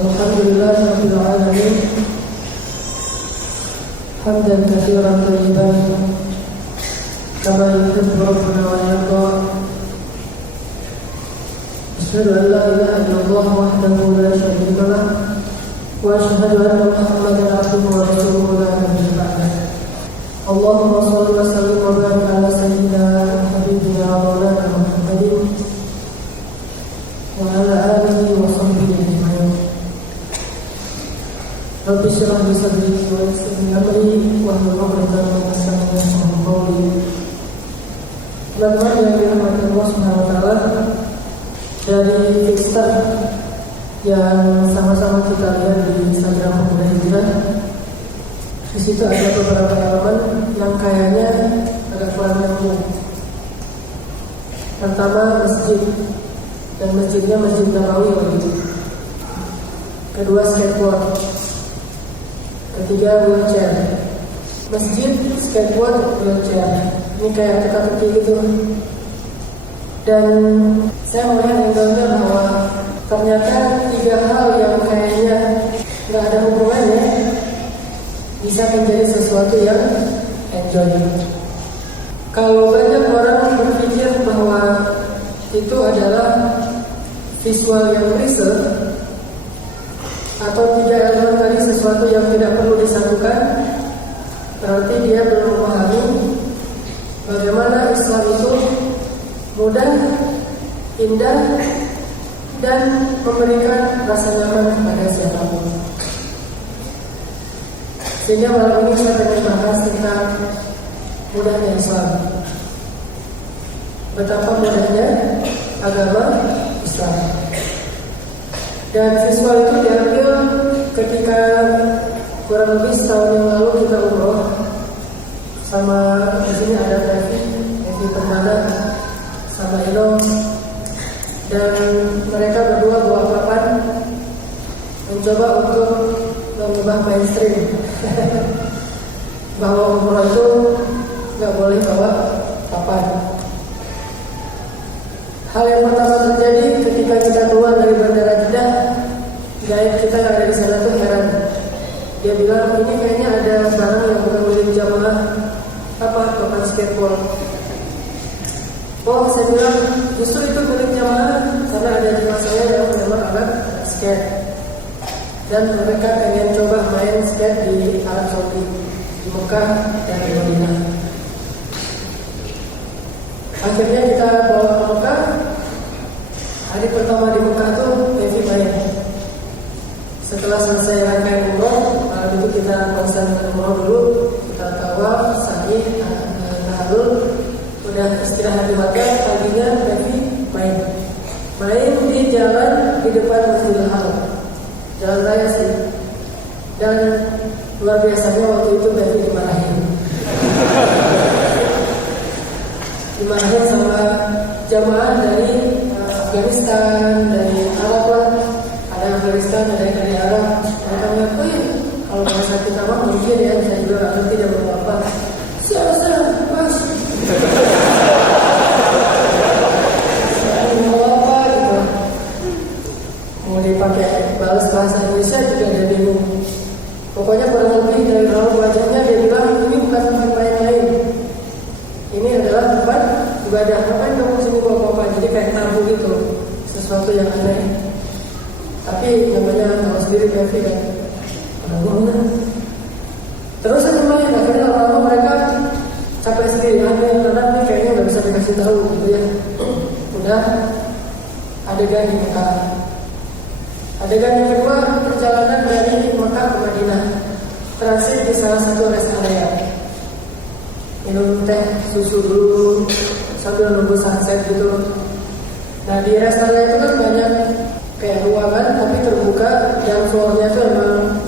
Alhamdulillahirabbil alamin. Hamdan katsiran thayyiban kama yuhibbu rabbuna wa yarda. Asyhadu an la ilaha illallah wahdahu la syarika lah wa asyhadu anna Muhammadan abduhu wa rasuluhu la nabiyya ba'dahu. Allahumma shalli wa sallim wa barik ala sayyidina wa habibina wa maulana Muhammadin wa ala alihi wa sahbihi ajma'in. Rabbi shrah li sadri wa yassir li amri wahlul 'uqdatam min lisani yafqahu qawli. Teman-teman yang dirahmati Allah Subhanahu wa taala, dari Kickstarter yang sama-sama kita lihat di Instagram Pemuda Hijrah, di situ ada beberapa halaman yang kayaknya agak kurang nyambung. Pertama, masjid, dan masjidnya Masjid Nabawi begitu. Kedua, skateboard. Ketiga, wheelchair. Masjid, skateboard, wheelchair. Ini kayak teka-teki gitu. Dan saya melihat angle-nya bahwa ternyata tiga hal yang kayaknya nggak ada hubungannya bisa menjadi sesuatu yang enjoy. Kalau banyak orang berpikir bahwa itu adalah visual yang riset atau tiga elemen tadi sesuatu yang tidak perlu disatukan, berarti dia belum memahami bagaimana Islam itu mudah, indah, dan memberikan rasa nyaman kepada siapapun. Sehingga malam ini saya ingin bahas tentang mudahnya Islam. Betapa mudahnya agama Islam. Dan visual itu diambil ketika kurang lebih setahun yang lalu kita umroh sama di sini ada Evi Permana sama Ino, dan mereka berdua bawa papan mencoba untuk mengubah mainstream bahwa umroh itu nggak boleh bawa papan. Hal yang pertama terjadi ketika kita keluar dari bandara Jeddah, guide kita yang ada di sana tuh heran. Dia bilang, ini kayaknya ada barang yang bukan milik jamaah. Apa? Papan skateboard. Oh, saya bilang justru itu milik jamaah karena ada jemaah saya yang memang anak skate. Dan mereka pengen coba main skate di Arab Saudi, di Mekah dan di Madinah. Akhirnya kita bawa ke Mekah. Hari pertama di Mekah tuh Evi main. Setelah selesai rangkaian umroh, malam itu kita konsen umroh dulu, kita tawaf, sa'i, tahalul, udah istirahat di Mekah. Paginya Evi main di jalan di depan Masjidil Haram, jalan raya sih. Dan luar biasanya waktu itu Evi dimarahin sama jamaah dari Afghanistan, dari Arab lah. Ada Afghanistan, ada dari Arab. Mereka ngakuin kalau bahasa kita mah mungkin ya, saya juga nggak ngerti dan berapa. Siapa pas mau apa gitu, mau dipakai balas bahasa Indonesia juga dia bingung. Pokoknya kurang lebih dari raut wajahnya dia bilang ini bukan tempat main-main, ini adalah tempat ibadah. Ngapain kamu sini bawa apa? Jadi kayak tabu gitu, sesuatu yang aneh. Tapi namanya tahu sendiri Evi kan, orang-orang. Terus saya main, akhirnya lama-lama mereka capek sendiri. Karena kayaknya nggak bisa dikasih tahu gitu ya. Udah adegan di Mekah. Adegan yang kedua, perjalanan dari Mekah ke Madinah, transit di salah satu rest area. Minum teh susu dulu sambil nunggu sunset gitu. Nah di rest area itu kan banyak kayak ruangan tapi terbuka, dan floornya tuh emang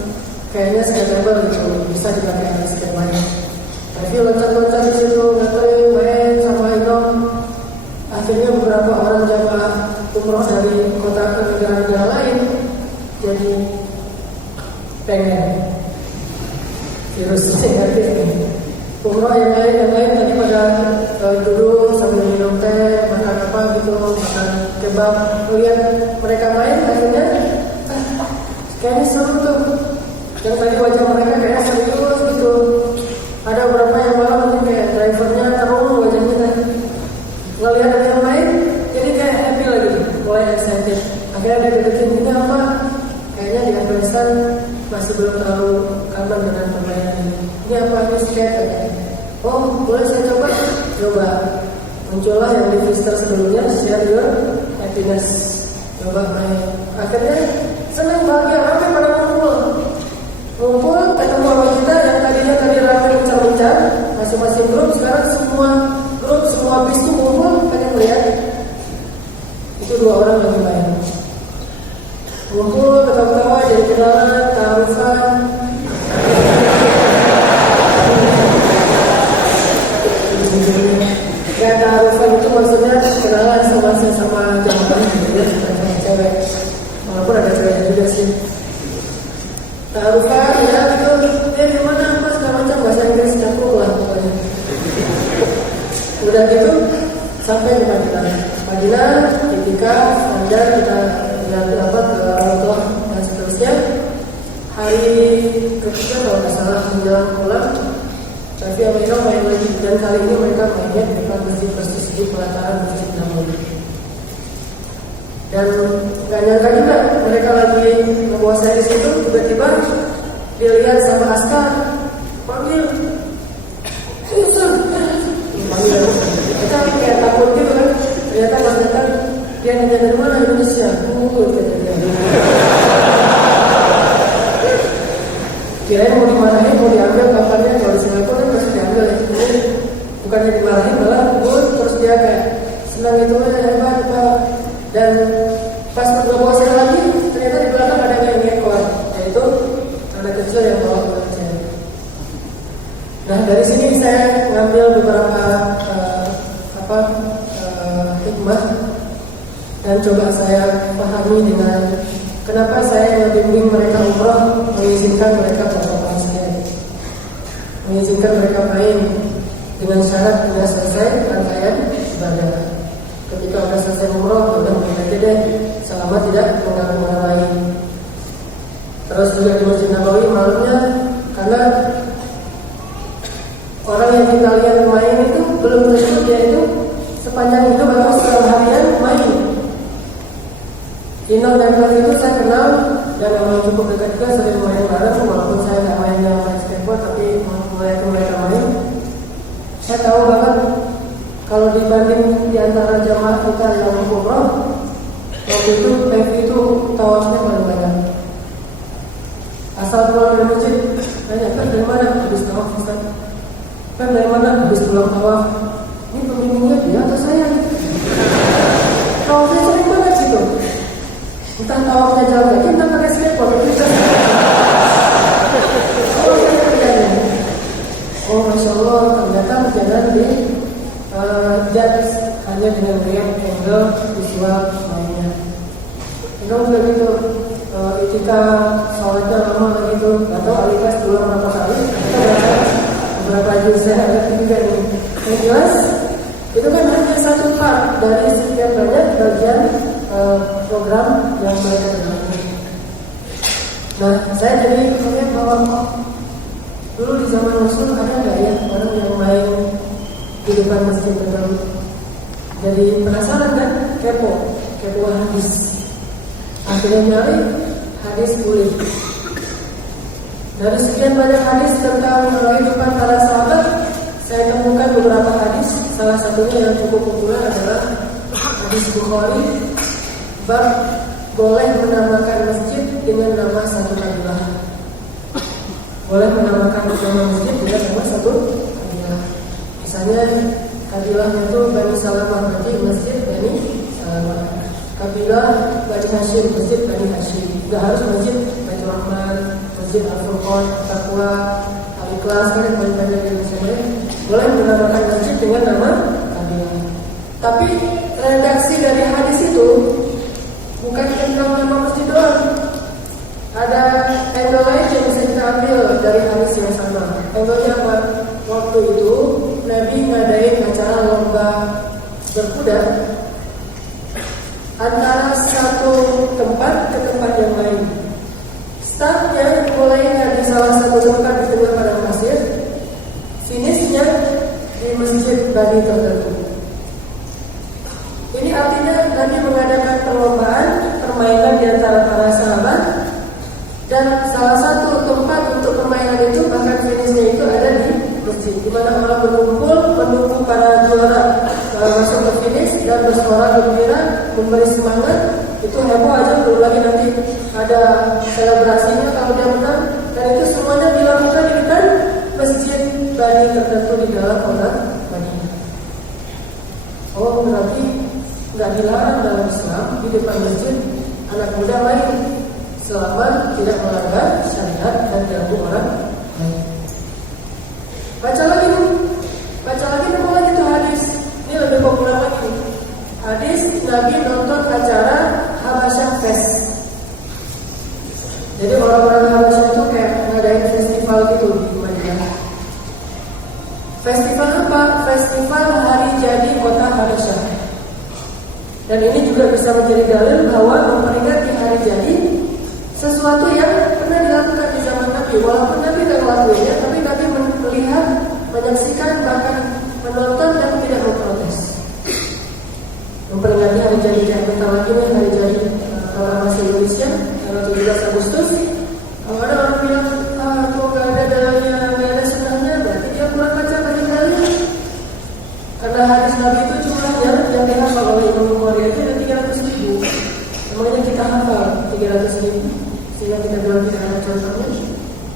kayaknya skatable gitu, bisa dipakai anak skate main. Tapi loncat-loncat di situ, ngetren, main sama Inom. Akhirnya beberapa orang jamaah umroh dari kota ke negara-negara lain jadi pengen virus negatif nih. Umroh yang lain tadi pada duduk sambil minum teh, makan apa gitu, makan kebab. Lihat mereka main, akhirnya kayaknya seru tuh. Yang tadi wajah mereka kayaknya serius gitu. Ada beberapa yang malah mungkin kayak drivernya terung wajahnya tadi. Ngelihat ada yang lain, jadi kayak happy lagi, mulai excited. Akhirnya dia deketin, ini apa? Kayaknya di Afghanistan masih belum terlalu kangen dengan permainan ini. Ini apa? Ini skate kayaknya. Oh, boleh saya coba? Coba. Muncullah yang di visitor sebelumnya, share your happiness. Coba main. Akhirnya senang, bahagia, ramai pada ngumpul, ketemu sama kita yang tadinya tadi ramai mencar-mencar, masing-masing grup, sekarang semua grup, semua bis itu ngumpul, pengen melihat. Itu 2 orang yang main. Ngumpul, ketawa-ketawa, jadi kenalan, ta'arufan. Kayak ta'arufan itu maksudnya kenalan sama jamaah gitu ya, cewek. Walaupun ada ceweknya juga sih. Ta'arufan ya gitu, dia gimana apa segala macam, bahasa Inggris campur lah pokoknya. Udah gitu sampai ke Madinah, ketika standar kita dapat ke orang tua dan seterusnya. Hari ketiga kalau nggak salah menjelang pulang, tapi mereka main lagi, dan kali ini mereka mainnya di depan masjid persis di pelataran Masjid Nabawi. Dan nggak nyangka juga mereka lagi membawa saya di situ, tiba-tiba dilihat sama askar, panggil, panggil. Kita kayak takut gitu kan. Ternyata pas datang dia nanya dari mana, Indonesia. Kata dia. Kirain mau dimarahin, mau diambil kapannya. Kalau di Singapura kan pasti diambil ya. Bukannya dimarahin, malah terus dia kayak senang itu aja, hebat. Dan pas bawa saya lagi, ternyata di belakang ada yang ngekor, yaitu anak kecil yang bawa keluarga. Nah dari sini saya ngambil beberapa hikmah dan coba saya pahami dengan kenapa saya membimbing mereka umrah, mengizinkan mereka berpapahan saya, mengizinkan mereka main dengan syarat tidak selesai rangkaian ibadah. Ketika sudah selesai umrah, udah main aja deh, selama tidak mengganggu orang lain. Terus juga di Masjid Nabawi malamnya, karena orang yang kita lihat main itu belum tentu dia itu sepanjang hidup atau seharian main. Inal dan Kali itu saya kenal dan memang cukup dekat juga, sering main bareng walaupun saya nggak main yang main skateboard, tapi melihat mereka main, saya tahu banget kalau dibanding di antara jamaah kita yang umroh, waktu itu itu tawafnya paling banyak. Asal pulang dari masjid, tanya, kan dari mana? Habis tawaf, Ustaz. Kan dari mana? Habis pulang tawaf. Ini pemimpinnya dia atau saya? Tawafnya sering banget gitu. Entah tawafnya jalan kaki, entah pakai skateboard. Oh, saya kerjanya. Oh, Masya Allah, ternyata jalan di judge hanya dengan melihat angle visual lainnya. Itu juga gitu. Ketika sholatnya lama gitu, atau alikas dulu berapa kali, beberapa juz saya ada juga nih. Yang jelas, itu kan hanya satu part dari sekian banyak bagian program yang mereka jalankan. Nah, saya jadi melihat bahwa dulu di zaman Rasul ada nggak ya orang yang main di depan masjid Nabawi? Jadi penasaran kan, kepo hadis. Akhirnya nyari hadis boleh. Dari sekian banyak hadis tentang kehidupan para sahabat, saya temukan beberapa hadis. Salah satunya yang cukup populer adalah hadis Bukhari, bab boleh menamakan masjid dengan nama satu kabilah. Boleh menamakan nama masjid dengan nama satu kabilah. Misalnya kabilahnya itu Bani Salamah, berarti masjid Bani Salamah. Kabilah Bani Hashim, masjid Bani Hashim. Tidak harus masjid Baitur Rahman, masjid Al-Furqan, Taqwa, Al-Ikhlas, kan banyak yang misalnya boleh menamakan masjid dengan nama kabilah. Tapi redaksi dari hadis itu bukan tentang nama masjid doang. Ada angle lain yang bisa kita ambil dari hadis yang sama. Angle-nya apa? Waktu itu Nabi ngadain acara lomba berkuda antara satu tempat ke tempat yang lain. Startnya mulainya di salah satu tempat di tengah padang pasir, finishnya di masjid Bani tertentu. Ini artinya Nabi mengadakan permainan di antara para sahabat, dan salah satu tempat untuk permainan itu bahkan finishnya itu ada di masjid, di mana orang berkumpul menunggu para juara masuk ke finish dan bersorak gembira, memberi semangat. Itu heboh aja, belum lagi nanti ada selebrasinya kalau dia menang, dan itu semuanya dilakukan di depan masjid Bani tertentu di dalam kota Madinah. Oh, berarti nggak dilarang dalam Islam di depan masjid anak muda main selama tidak melanggar syariat dan ganggu orang lain. Baca lagi nemu lagi tuh hadis. Ini lebih populer lagi. Hadis Nabi nonton acara Habasyah Fest. Jadi orang-orang Habasyah itu kayak ngadain festival gitu di Madinah. Festival apa? Festival hari jadi kota Habasyah. Dan ini juga bisa menjadi dalil bahwa memperingati hari jadi sesuatu yang pernah dilakukan di zaman Nabi. Walaupun Nabi tidak melakukannya, tapi Nabi melihat, menyaksikan, bahkan menonton dan tidak memprotes. Memperingati hari jadi yang bentar lagi nih, hari jadi kalau masih Indonesia tanggal 17 Agustus. Kalau ada orang bilang kok nggak ada dalilnya, nggak ada sunnahnya, berarti dia kurang baca kali. Karena hadis Nabi itu jumlahnya yang dihafal oleh Imam Bukhari itu ada 300.000. Namanya kita hafal 300.000, sehingga kita bilang tidak ada contohnya.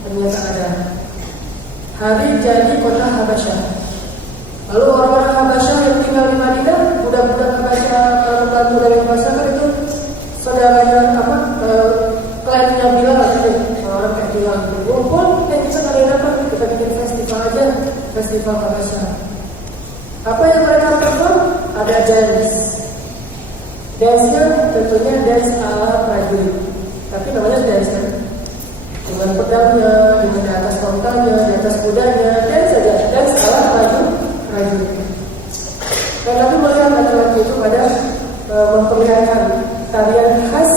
Ternyata ada hari jadi kota Habasyah. Lalu orang-orang Habasyah yang tinggal di Madinah, budak-budak Habasyah, orang-orang budak yang Habasyah kan itu saudaranya kliennya Bilal aja, orang kayak Bilal. Walaupun kita kalian apa? Kita bikin festival aja, festival Habasyah. Apa yang mereka perform? Ada dance. Dance-nya tentunya dance ala prajurit. Tapi namanya dance kan? Dengan pedangnya, dengan di atas tongkangnya, di atas kudanya, dance saja. Dance ala prajurit. Dan Nabi melihat laki-laki itu pada memperlihatkan tarian khas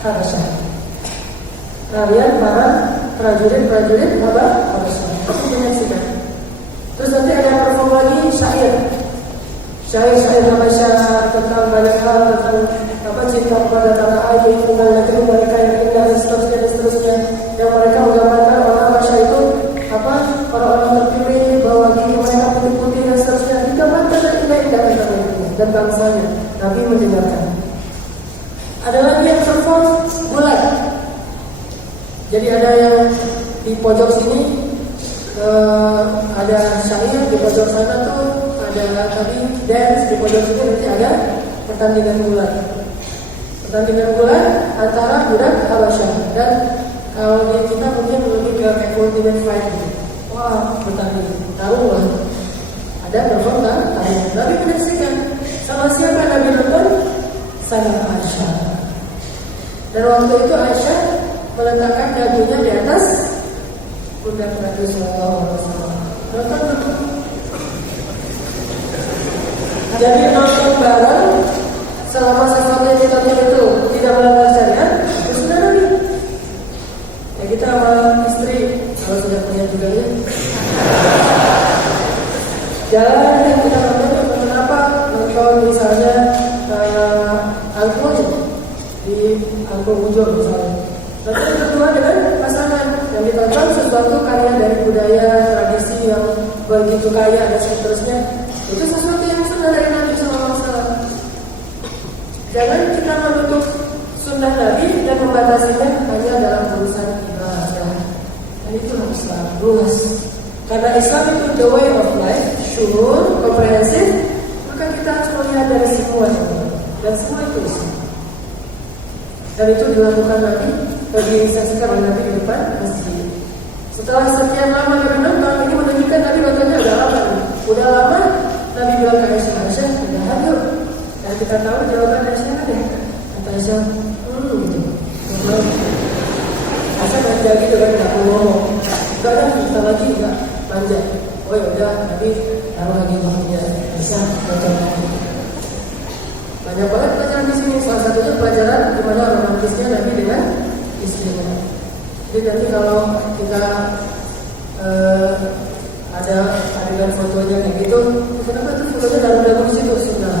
Habasyah. Tarian para prajurit Habasyah. Aku menyaksikan. Terus nanti ada perform lagi syair Habasyah tentang banyak hal, tentang cinta kepada tanah air, tentang negeri mereka yang indah dan seterusnya. Yang mereka menggambarkan orang Habasyah itu orang-orang terpilih, bahwa gigi mereka putih-putih dan seterusnya. Digambarkan dan indah dan bangsanya. Nabi mendengarkan. Ada lagi yang perform bulat. Jadi ada yang di pojok sini ada syair, di pojok sana tuh ada tadi dance, di pojok sini nanti ada pertandingan bulat. Pertandingan bulat antara budak Habasyah, dan kalau di kita mungkin lebih ke kayak ultimate fight gitu. Wah, bertanding, tahu lah. Ada perform kan? Nabi menyaksikan. Sama siapa Nabi nonton? Sama Aisyah. Dan waktu itu Aisyah meletakkan dagunya di atas pundak Nabi Sallallahu Alaihi Wasallam. Nonton. Jadi nonton bareng selama sesuatu yang ditonton itu tidak melanggar syariat, itu sudah Nabi. Ya kita sama istri kalau sudah punya juga ya. Jalan yang kita nonton apa? Nonton misalnya angklung di angklung ujung misalnya. Nonton kedua dengan pasangan yang ditonton sesuatu karya dari budaya tradisi yang begitu kaya dan seterusnya. Itu sesuatu yang sunnah dari Nabi SAW. Jangan kita menutup sunnah Nabi dan membatasinya hanya dalam urusan ibadah. Dan itulah Islam luas. Karena Islam itu the way of life, syukur, komprehensif. Maka kita harus melihat dari semua itu. Dan semua itu Islam. Dan itu dilakukan Nabi, disaksikan oleh Nabi di depan masjid. Setelah sekian lama Nabi nonton, ini menunjukkan Nabi nontonnya udah lama. Udah lama, Nabi bilang ke Aisyah, udah yuk. Dan kita tahu jawaban Aisyah ada. Kata Aisyah, gitu. Aisyah manja gitu kan, gak perlu ngomong. Enggak ada, kita lagi enggak manja. Oh ya udah, Nabi taruh lagi ngomongnya. Aisyah baca lagi. Banyak banget pelajaran di sini. Salah satunya pelajaran gimana romantisnya Nabi dengan istrinya. Jadi nanti kalau kita ada adegan fotonya kayak gitu, kenapa tuh fotonya dalam situ sudah?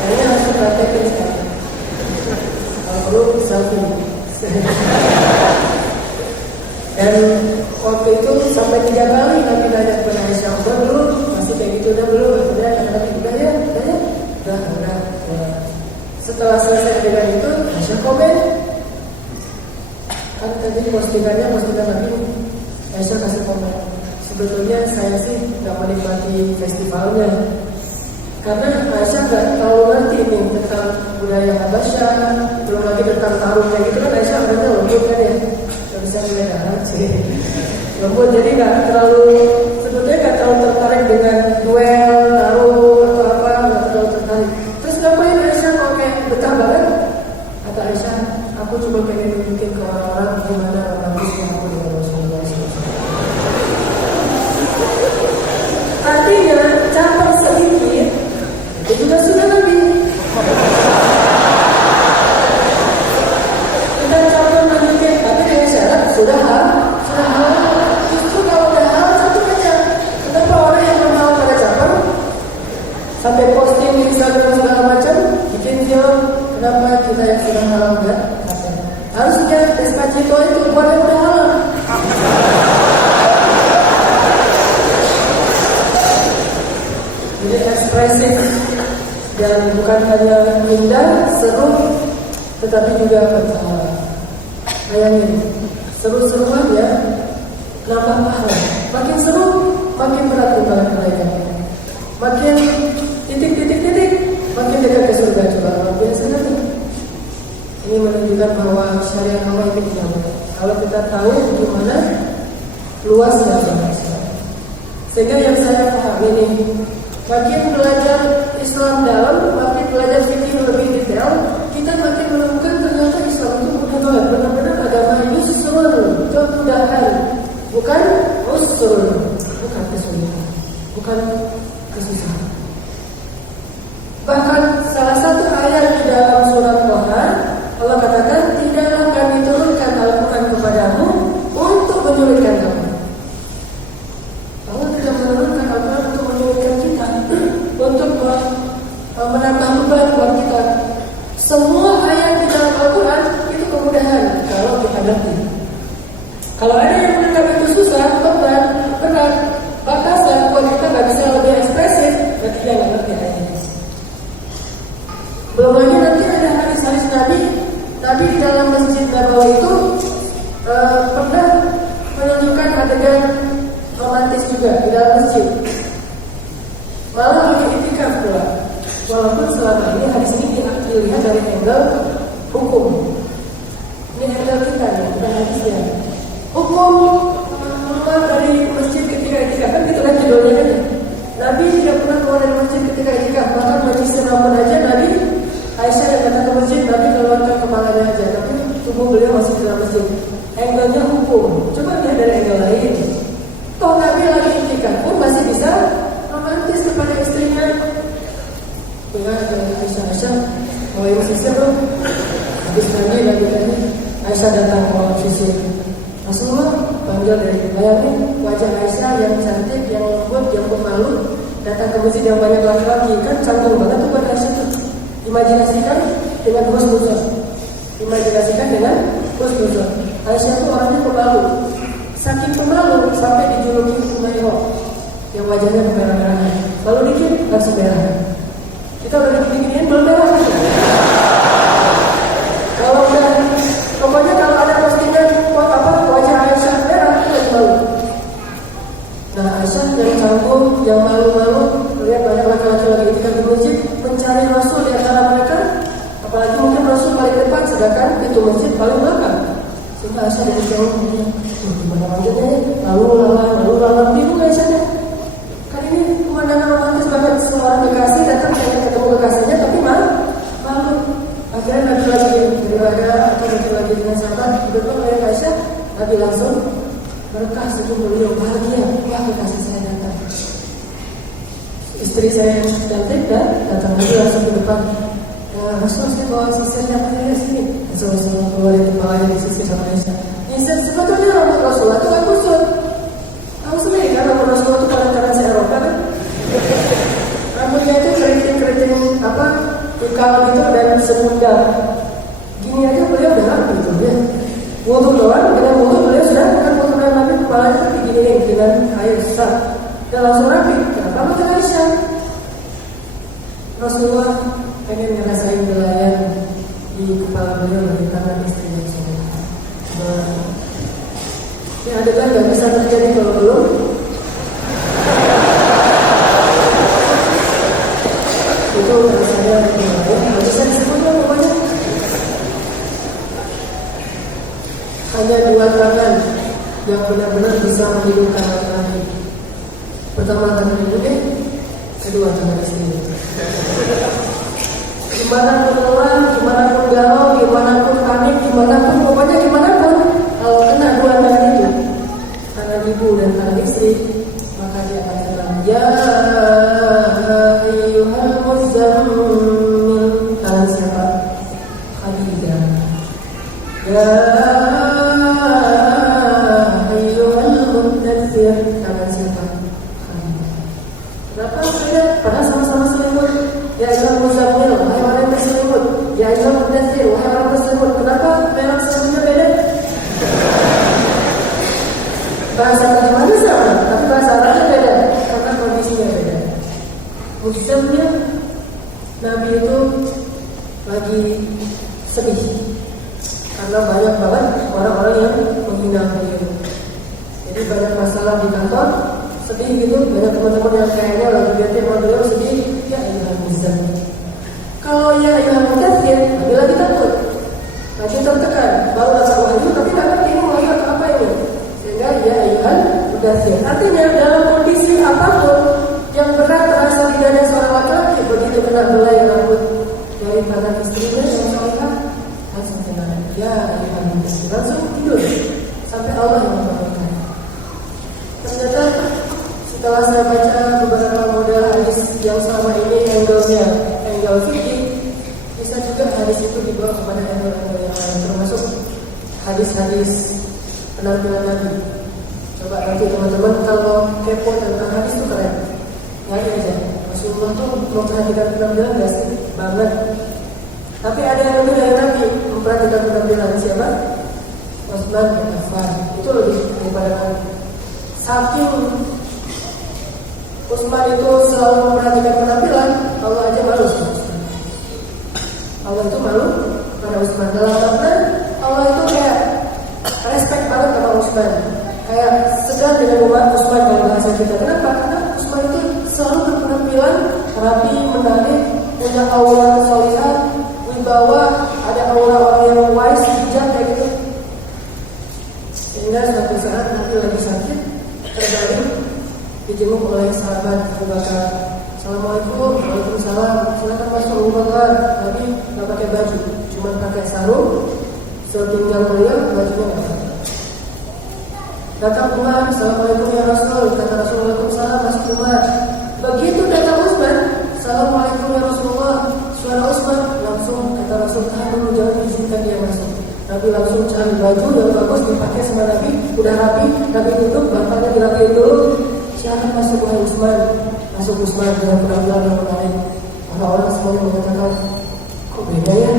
Kayaknya harus praktekin sekarang. Kalau perlu selfie. Dan waktu itu sampai 3 kali Nabi nanya kepada Aisyah, udah belum? Masih kayak gitu, udah belum? Udah ya. Setelah selesai dengan itu, Aisyah komen. Kan tadi postingan Nabi, Aisyah kasih komen. Sebetulnya saya sih nggak menikmati festivalnya, karena Aisyah nggak terlalu ngerti nih tentang budaya Habasyah, belum lagi tentang tarungnya gitu kan. Aisyah berarti lembut kan ya, nggak bisa melihat sih lembut, jadi sebetulnya nggak terlalu tertarik dengan duel, taruh atau apa, nggak terlalu tertarik. Terus ngapain Aisyah kalau kayak betah banget? Kata Aisyah, aku cuma pengen nunjukin ke orang-orang gimana romantisnya aku dengan Rasulullah SAW. Artinya campur sedikit itu juga sudah Nabi. Kita campur nunjukin, tapi dengan syarat sudah halal. Justru kalau udah halal satu aja. Kenapa orang yang berhal pada campur sampai posting di Instagram segala macam, bikin film, kenapa kita yang sudah halal enggak? Harusnya Despacito itu buat yang udah halal. Jadi ekspresif dan bukan hanya indah, seru, tetapi juga berpahala. Bayangin, seru-seruan ya, nambah pahala. Makin seru, makin berat timbangan kebaikan. Makin titik, makin dekat ke surga. Coba luar biasa nanti. Ini menunjukkan bahwa syariat Allah itu tidak mudah. Kalau kita tahu gimana luasnya syariat Islam. Sehingga yang saya pahami ini, makin belajar Islam dalam, makin belajar fikih lebih detail, kita makin menemukan ternyata Islam itu mudah banget. Benar-benar agama yusrun, kemudahan, bukan usrun, bukan kesulitan, bukan kesusahan. Bahkan salah satu ayat di dalam surat Toha, Allah katakan, tidaklah kami turunkan Al-Quran kepadamu untuk menyulitkan kamu. Allah tidak menurunkan Al-Quran untuk menyulitkan kita, untuk menambah beban buat kita. Semua ayat di dalam Al-Quran itu kemudahan kalau kita ngerti. Kalau ada yang menganggap itu susah, beban, berat, batasan buat kita nggak bisa lebih ekspresif, berarti dia nggak ngerti ayatnya. Belum lagi nanti ada hadis-hadis Nabi di dalam Masjid Nabawi itu pernah menunjukkan adegan romantis juga di dalam masjid. Malah lagi iktikaf pula. Walaupun selama ini hadis ini dilihat dari angle hukum. Ini angle kita nih, bukan hadisnya. Hukum keluar dari masjid ketika iktikaf, kan gitu kan judulnya kan. Nabi tidak pernah keluar dari masjid ketika iktikaf. Bahkan majlis ramadan aja Nabi, Aisyah yang datang ke masjid, Nabi keluarkan kepalanya aja, tapi tubuh beliau masih di dalam masjid. Angle-nya hukum. Coba lihat dari angle lain. Toh Nabi lagi iktikaf pun masih bisa romantis kepada istrinya. Dengan Aisyah, mau ibu sisir dong. Habis Nabi tanya, Aisyah datang ke ruang sisir. Rasulullah panggil dari bayangin wajah Aisyah yang cantik, yang lembut, yang pemalu, datang ke masjid yang banyak laki-laki, kan canggung banget tuh pada Aisyah tuh. Imajinasikan dengan khusnuzon. Aisyah itu orangnya pemalu. Saking pemalu sampai dijuluki Umayroh, yang wajahnya kemerah-merahan. Lalu dikit langsung merah. Kita udah digini-giniin belum merah. Kalau udah, pokoknya kalau ada postingan wajah Aisyah merah, itu lagi malu. Nah Aisyah yang canggung, yang malu-malu, lihat banyak laki-laki lagi ketika di masjid mencari Rasul di antara mereka, apalagi mungkin Rasul paling depan, sedangkan pintu masjid paling belakang. Sehingga Aisyah dari jauh gimana wajahnya, lalu lalang, bingung Aisyahnya. Kan ini pemandangan romantis banget, seorang kekasih datang pengen ketemu kekasihnya, tapi malu. Akhirnya Nabi lagi dengan sahabat, tiba-tiba melihat Aisyah, Nabi langsung berkah senyum beliau, bahagia, wah kekasih saya datang. Istri saya yang cantik dan datang lagi langsung ke depan. Ya Rasul, saya bawa sisirnya ke sini. Rasul keluarin kepalanya di sisir sama Aisyah. Nyisir sebetulnya rambut Rasulullah itu kan kusut. Tahu sendiri kan rambut Rasulullah itu pada kanan Eropa kan? Rambutnya itu keriting apa? Ikal gitu dan semundar. Gini aja beliau udah rapi tuh dia. Wudu doang, dengan wudu beliau sudah kan wudu dan Nabi kepalanya diginiin dengan air sah dan langsung rapi. Kenapa kata Aisyah? Rasulullah pengen ngerasain belayan di kepala beliau dari tangan istri yang soleh. Ini adegan nggak bisa terjadi kalau belum. Itu rasanya nggak bisa disebutnya pokoknya. Hanya dua tangan yang benar-benar bisa menghidupkan laki-laki. Pertama tangan ibu kedua tangan istri. Gimana pun lelah, gimana pun galau, gimana pun panik, gimana pun pokoknya gimana pun kalau kena dua tangan itu, tangan ibu dan tangan istri, maka dia akan bilang ya ayyuhal muzzammil. Tangan siapa? Khadijah. Ya ayyuhal muddatsir. Tangan siapa? Khadijah. Kenapa beda? Padahal sama-sama selimut. Ya ayyuhal muzzammil, wahai orang yang berselimut. Ya ayyuhal muddatsir, wahai orang berselimut. Kenapa merek selimutnya beda? Bahasa Arabnya sama, tapi bahasa Arabnya beda karena kondisinya beda. Muzzammil, Nabi itu lagi sedih karena banyak banget orang-orang yang menghina beliau. Jadi banyak masalah di kantor, sedih gitu, banyak teman-teman yang kayaknya lagi bete sama beliau sedih. Ya ayyuhal muzzammil. Kalau ya ayyuhal muddatsir, Nabi lagi takut, lagi tertekan, baru rasa wahyu tapi nggak ngerti ini mau lihat apa ini. Sehingga ya ayyuhal muddatsir. Artinya dalam kondisi apapun yang berat terasa di dada seorang laki-laki, begitu kena belai rambut dari tangan istrinya yang solehah, langsung tenang. Ya ayyuhal muddatsir, langsung tidur sampai Allah yang membangunkan. Ternyata setelah saya baca beberapa model hadis yang selama ini angle fikih, bisa juga hadis itu dibawa kepada angle yang lain, termasuk hadis-hadis penampilan Nabi. Coba nanti teman-teman kalau kepo tentang hadis itu keren. Nyari aja. Rasulullah tuh memperhatikan penampilan gak sih? Banget. Tapi ada yang lebih dari Nabi memperhatikan penampilan. Siapa? Utsman bin Affan. Itu lebih daripada Nabi. Saking Utsman itu selalu memperhatikan penampilan, Allah aja malu sama Utsman. Allah itu malu pada Utsman. Dalam makna Allah itu kayak respect banget sama Utsman, kayak segan dengan umat Utsman dalam bahasa kita. Kenapa? Karena Utsman itu selalu berpenampilan rapi, menarik, punya aura kesolihan, wibawa, ada aura orang yang wise, bijak kayak gitu. Sehingga suatu saat Nabi lagi sakit, terbaring, dijenguk oleh sahabat Abu Bakar. Assalamualaikum, waalaikumsalam. Silakan masuk Abu Bakar. Nabi nggak pakai baju, cuma pakai sarung. Setinggal beliau, bajunya nggak pakai. Datang Umar, assalamualaikum ya Rasul. Kata Rasul, waalaikumsalam, masuk Umar. Begitu datang Utsman, assalamualaikum ya Rasulullah. Suara Utsman, langsung kata Rasul, kamu jangan izinkan dia masuk. Nabi langsung cari baju yang bagus dipakai sama Nabi, udah rapi. Nabi duduk, bapaknya dirapiin dulu. Silakan masuk wahai Utsman. Masuk Utsman dengan penampilan yang menarik. Orang-orang semuanya mengatakan, kok beda ya?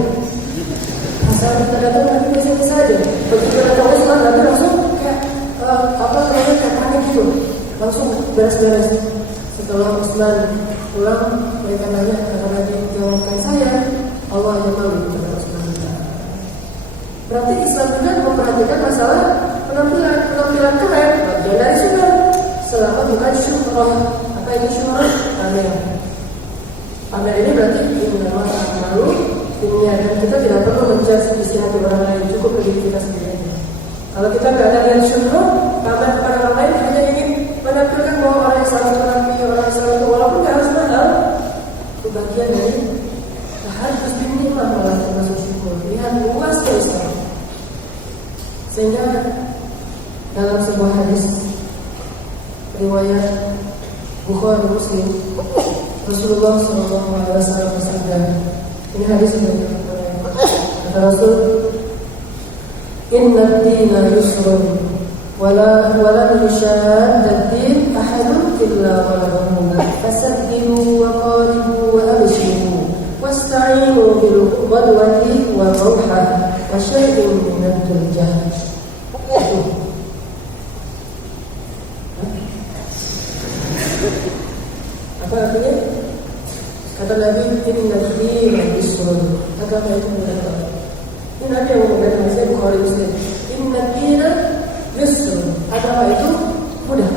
Asal kita datang Nabi biasa-biasa aja. Begitu datang Utsman, Nabi langsung kayak kayak panik gitu, langsung beres-beres. Setelah Utsman pulang, mereka nanya, kata Nabi, jawab kayak saya, Allah aja malu kata Utsman. Berarti Islam juga memperhatikan masalah penampilan keren, bagian dari sunnah. Selama bukan syukur. Apa ini syukur? Pamer. Pamer ini berarti ini nama malu dunia, dan kita tidak perlu menjudge isi hati orang lain, cukup bagi kita sendiri. Kalau kita nggak ada yang syukur, pamer kepada orang lain, hanya ingin menampilkan bahwa orang yang selalu terapi, orang yang selalu itu, walaupun nggak harus mahal, itu bagian dari harus dimiliki malah termasuk syukur. Lihat luasnya Islam. Sehingga dalam sebuah hadis riwayat Bukhari Muslim, Rasulullah SAW bersabda, Ini hadis yang kata Rasul, Inna ad-dina yusrun wala yushadda ad-din ahadun illa ghalabahum fasabbihu wa qaribu wa abshiru wasta'inu bil qudwati wa rawha wa syai'in min ad-duljah. Apa artinya? Kata Nabi, Inna ad-dina yusrun, agama itu mudah. Ini Nabi yang mengatakan, saya Bukhari Muslim, Inna ad-dina yusrun, agama itu mudah.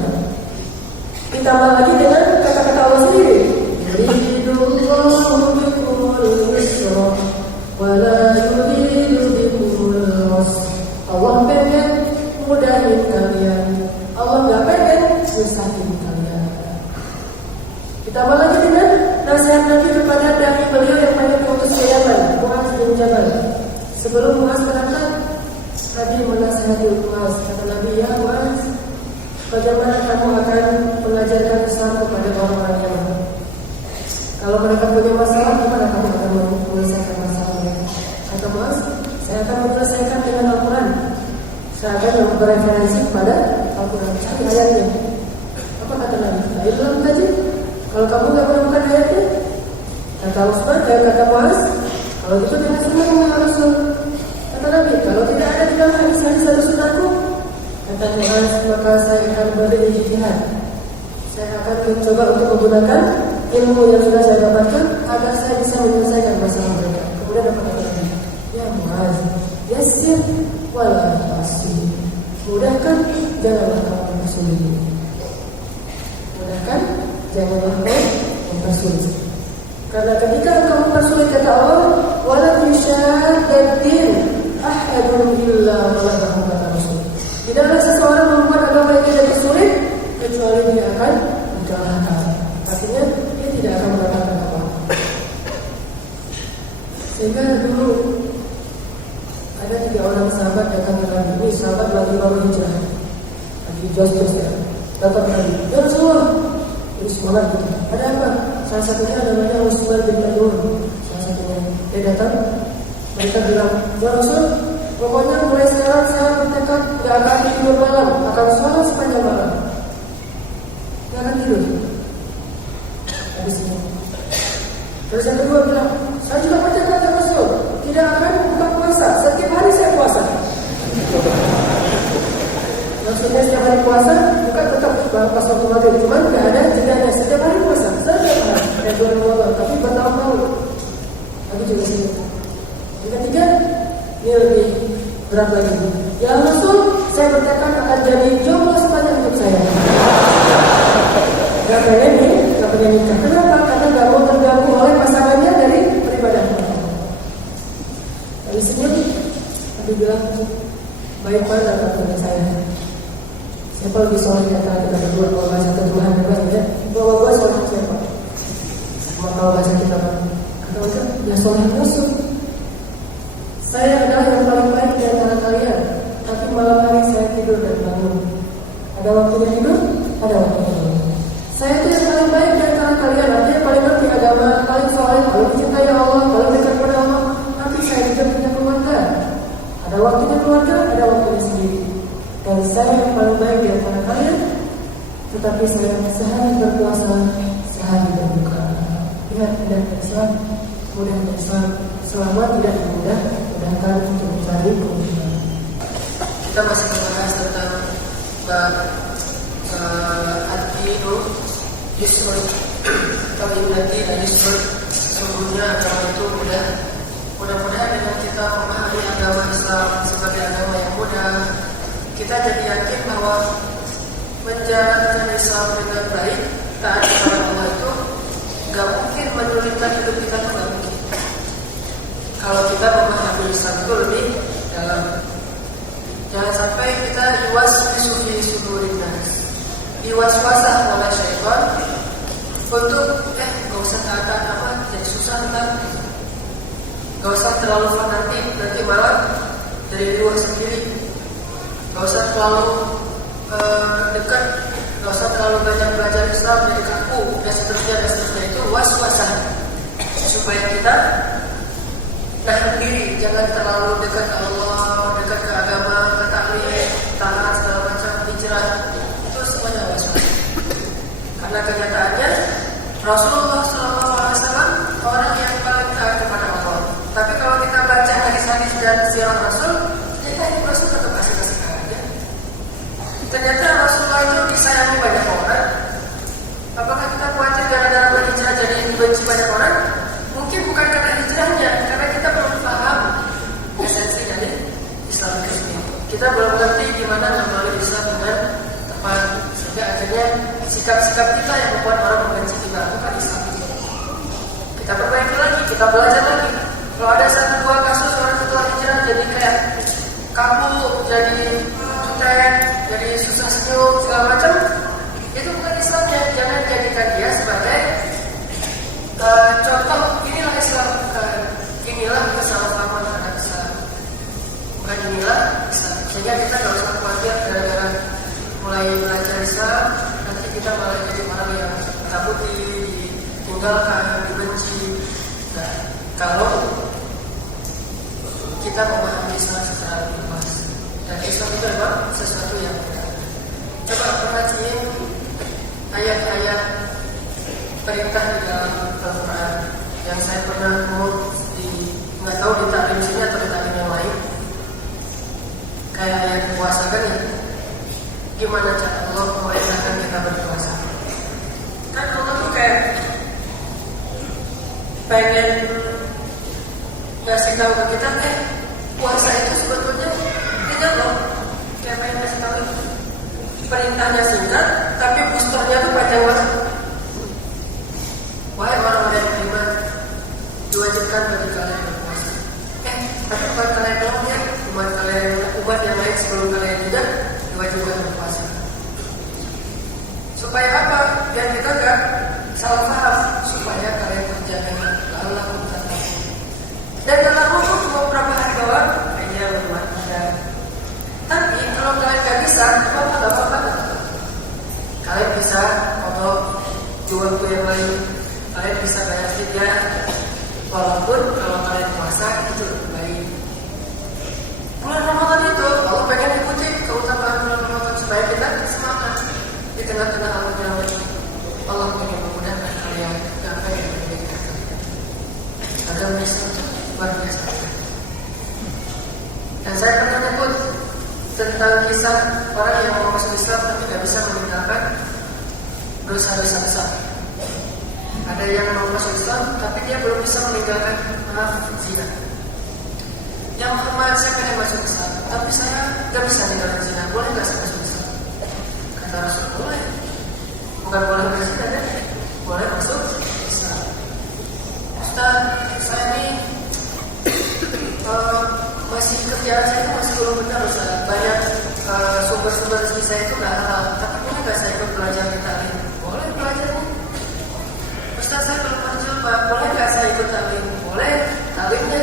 Ditambah lagi dengan kata-kata Allah sendiri, yuridullahu bikumul yusra wa la yuridu bikumul usra. Allah pengen mudahin kalian, Allah gak pengen nyusahin kalian. Ditambah lagi dengan nasihat Nabi kepada dai beliau yang banyak diutus ke Yaman, Muaz bin Jabal. Sebelum Muaz berangkat, Nabi menasihati Muaz. Kata Nabi, ya Muaz, bagaimana kamu akan mengajarkan Islam kepada orang-orang Yaman? Kalau mereka punya masalah, gimana kamu akan menyelesaikan masalahnya? Kata Muaz, saya akan menyelesaikan dengan Al-Quran. Saya akan bereferensi kepada Al-Quran. Cari ayatnya. Apa kata Nabi? Ilmu tadi. Kalau kamu tidak menemukan ayatnya, kata Utsman, kata Muaz, kalau gitu dengan sunnah Rasul. Kata Nabi, kalau tidak ada di dalam hadis-hadis atau sunnahku, kata Muaz, maka saya akan berijtihad. Saya akan mencoba untuk menggunakan ilmu yang sudah saya dapatkan agar saya bisa menyelesaikan masalah mereka. Kemudian dapat kata Nabi, ya Muaz, yassir wala tu'assir. Mudahkan, janganlah kamu mempersulit. Mudahkan, janganlah kau mempersulit. Karena ketika engkau mempersulit, kata Allah, wala yushadda ad-din ahadun illa ghalabahum, kata Rasul. Tidaklah seseorang membuat agama yang tidak sulit kecuali dia akan dikalahkan. Artinya dia tidak akan mendapatkan apa. Sehingga dulu ada 3 orang sahabat datang ke Nabi. Ini sahabat lagi baru hijrah, lagi jos-jos ya. Datang ke Nabi, ya Rasulullah. Jadi semangat gitu. Ada apa? Salah satunya namanya Utsman bin Mad'un. Salah satunya dia datang. Mereka bilang, ya Rasul, pokoknya mulai sekarang saya bertekad tidak akan tidur malam, akan sholat sepanjang malam, tidak akan tidur. Habis ini, terus yang kedua bilang, saya juga bertekad ya Rasul, tidak akan buka puasa. Setiap hari saya puasa. Maksudnya setiap hari puasa bukan tetap pas waktu maghrib, cuma tidak ada jedanya. Setiap hari puasa, setiap hari kayak bulan Ramadan, tapi bertahun-tahun. Lagi juga sini. Yang ketiga, ini lebih berat lagi. Ya Rasul, saya bertekad akan jadi jomblo sepanjang hidup saya. Gak pengen nih, gak pengen nikah. Kenapa? Karena gak mau terganggu oleh pasangannya dari beribadah. Habis senyum, tapi bilang, baik mana kata saya. Siapa lebih soleh di antara kita berdua? Kalau bahasa Tuhan memang ya, bahwa gue soleh siapa? Kalau bahasa kita kata mereka, ya soleh Rasul. Saya adalah yang paling baik di antara kalian, tapi malam hari saya tidur dan bangun. Ada waktunya tidur, ada waktunya bangun. Saya itu yang paling baik di antara kalian, artinya paling ngerti agama, paling soleh, paling mencintai Allah, paling dekat kepada Allah. Tapi saya juga punya keluarga. Ada waktunya keluarga, ada waktunya sendiri. Dan saya yang paling baik di antara kalian, tetapi saya sehari berpuasa, sehari berbuka. Lihat tidak Islam, mudah Islam, selama tidak mudahkan untuk mencari keuntungan. Kita masih membahas tentang ad-dinu yusrun. Kalau ad-dinu yusrun, sesungguhnya agama itu mudah. Mudah-mudahan dengan kita memahami agama Islam sebagai agama yang mudah, kita jadi yakin bahwa menjalankan Islam dengan baik, taat kepada Allah itu gak mungkin menyulitkan hidup kita, itu gak mungkin. Kalau kita memahami Islam itu lebih dalam, jangan sampai kita yuwaswisu fi sudurin nas, diwaswasah oleh syaitan untuk gak usah taat apa, jadi susah ntar, gak usah terlalu fanatik, nanti malah dari luar sendiri. Gak usah terlalu dekat, gak usah terlalu banyak belajar Islam, jadi kaku, dan seterusnya. Itu was-wasan supaya kita nahan diri, jangan terlalu dekat ke Allah, dekat ke agama, ke taklim, taat segala macam, hijrah, itu semuanya was-was. Karena kenyataannya Rasulullah SAW orang yang paling taat kepada Allah. Tapi kalau kita baca hadis-hadis dan sirah Rasul, ternyata ini Rasul tetap kasih karunia. Ternyata Rasulullah itu disayangi banyak orang. Apakah kita khawatir gara-gara berhijrah jadi dibenci banyak orang? Mungkin bukan karena hijrahnya, karena kita belum paham esensi dari Islam itu. Kita belum ngerti gimana membangun Islam dengan tepat, sehingga akhirnya sikap-sikap kita yang membuat orang membenci kita bukan Islam itu. Kita perbaiki lagi, kita belajar lagi. Kalau ada satu dua kasus orang setelah hijrah jadi kayak kaku, jadi jutek, jadi susah senyum segala macam, itu bukan Islamnya. Jangan jadikan dia sebagai contoh. Inilah Islam, inilah kesalahpahaman terhadap Islam, bukan inilah Islam. Sehingga kita tidak usah khawatir gara-gara mulai belajar Islam nanti kita malah jadi orang yang takuti, ditinggalkan, dibenci. Nah, kalau kita memahami Islam secara luas, dan Islam itu memang sesuatu yang benar. Coba perhatiin ayat-ayat perintah di dalam Al-Quran yang saya pernah quote nggak tahu di taklim sini atau di taklim yang lain. Kayak ayat puasa kan ya, gimana cara Allah memerintahkan kita berpuasa? Kan Allah tuh kayak pengen ngasih tahu ke kita, puasa itu sebetulnya tidak loh. Kayak pengen ngasih tahu perintahnya singkat, tapi boosternya tuh panjang banget. Wahai orang-orang yang beriman, diwajibkan bagi kalian berpuasa. Tapi bukan kalian doang ya, umat yang lain sebelum kalian juga diwajibkan berpuasa. Supaya apa? Biar kita gak salah paham, supaya kalian kerjakan Allah taala. Dan dalam hukum cuma berapa hari doang, hanya berbuat ada. Tapi kalau kalian gak bisa, apa-apa. Kalian bisa foto jual kue yang lain, kalian bisa bayar fidyah, walaupun kalau kalian puasa itu baik. Bulan Ramadan itu Allah pengen ikuti keutamaan bulan Ramadan supaya kita semangat di tengah-tengah Allah. Allah pengen memudahkan kalian apa yang menjadikan kalian. Agama Islam luar biasa. Dan saya pernah nyebut tentang kisah orang yang mau masuk Islam tapi tidak bisa meninggalkan dosa-dosa besar. Ada yang mau masuk Islam tapi dia belum bisa meninggalkan zina. Yang Muhammad, saya pengen masuk Islam tapi saya tidak bisa meninggalkan zina. Boleh nggak saya masuk Islam? Kata Rasul, boleh. Bukan boleh berzina ya, boleh masuk Islam. Ustaz, saya ini masih kerjaan saya itu masih belum benar Ustaz. Banyak sumber-sumber rezeki saya itu nggak halal. Tapi boleh nggak saya ikut belajar di taklim? Boleh belajar nih. Ustaz, saya belum kerja Pak, boleh nggak saya ikut taklim? Boleh. Taklimnya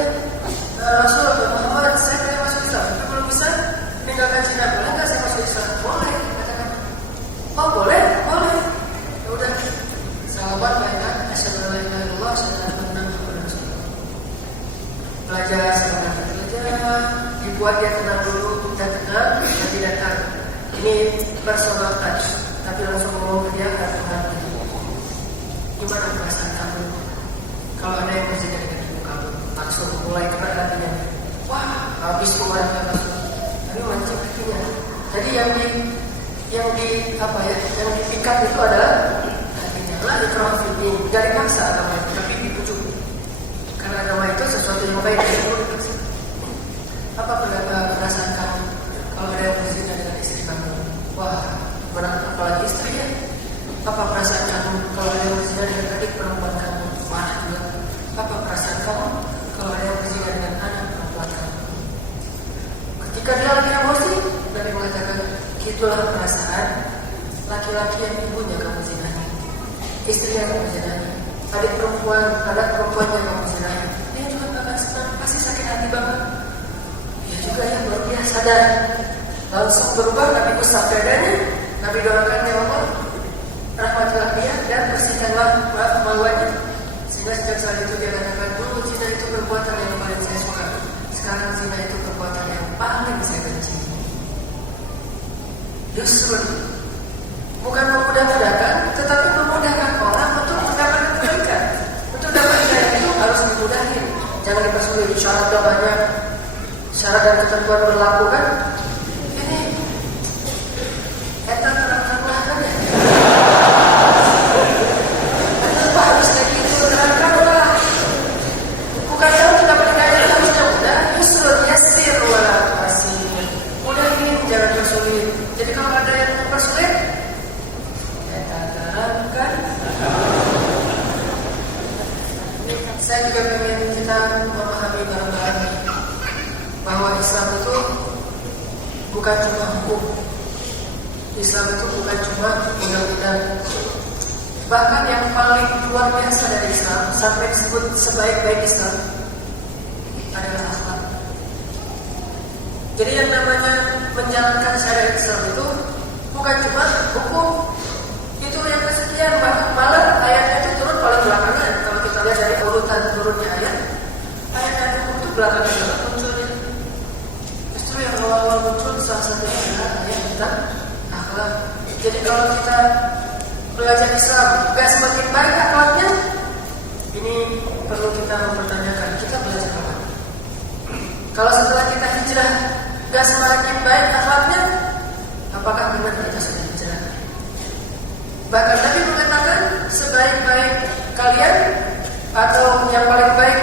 Rasul Muhammad, saya pengen masuk Islam tapi belum bisa meninggalkan zina. Boleh nggak saya masuk Islam? Boleh. Katakan, oh boleh. Ya udah. Sahabat baikkan. Asyhadu an la ilaha illallah, asyhadu anna Muhammadan Rasulullah. Belajar sebentar. Dibuat dia tenang dulu dan tenang, nanti datang. Ini personal touch, tapi langsung ngomong ke dia Tuhan. Gimana perasaan kamu? Kalau ada yang masih dari ibu kamu, langsung mulai kepada hatinya. Wah, habis keluarnya langsung. Tapi mancing hatinya. Jadi yang dipikat itu adalah hatinya. Lah dikrofiti, dari paksa agama itu, tapi dibujuk. Karena agama itu sesuatu yang baik dan perlu dipaksa. Apa perasaan kamu kalau ada yang berzina dengan istri kamu? Wah, apalagi istri ya. Apa perasaan kamu kalau ada yang berzina dengan adik perempuan kamu? Wah, juga. Apa perasaan kamu kalau ada yang berzina dengan anak perempuan kamu? Ketika dia lagi emosi, Nabi mengatakan, itulah perasaan laki-laki yang ibunya kamu zinahi, istri yang kamu zinahi, adik perempuan, anak perempuannya kamu zinahi. Dia juga akan senang, pasti sakit hati banget. Juga yang baru dia sadar, langsung berubah. Nabi usap dadanya, Nabi doakan ya Allah, rahmatilah dia dan bersihkanlah kemaluannya. Sehingga sejak saat itu dia katakan, dulu zina itu perbuatan yang paling saya suka. Sekarang zina itu perbuatan yang paling saya benci. Justru bukan memudah-mudahkan, tetapi memudahkan orang untuk mendapatkan kebaikan. Untuk dapat hidayah itu harus dimudahin, jangan dipersulit. Syaratnya banyak, syarat dan ketentuan berlaku kan. Ini etan terang-terang ya. Kenapa harus kayak gitu? Terangkanlah. Bukan kamu tidak berdaya harusnya mudah. Justru yasir wala tu'asir. Mudahin, jangan persulit. Jadi kalau ada yang mempersulit, terangkan. Saya juga ingin kita memahami bareng-bareng bahwa Islam itu bukan cuma hukum. Islam itu bukan cuma undang-undang. Bahkan yang paling luar biasa dari Islam, sampai disebut sebaik-baik Islam, adalah akhlak. Jadi yang namanya menjalankan syariat Islam itu bukan cuma hukum. Itu yang kesekian, malah ayatnya itu turun paling belakangan. Kalau kita lihat dari urutan turunnya ayat hukum itu belakangan banget munculnya. Justru yang awal-awal muncul salah satunya adalah ayat tentang akhlak. Jadi kalau kita belajar Islam gak semakin baik akhlaknya, ini perlu kita mempertanyakan, kita belajar apa? Kalau setelah kita hijrah gak semakin baik akhlaknya, apakah benar kita sudah hijrah? Bahkan Nabi mengatakan sebaik-baik kalian atau yang paling baik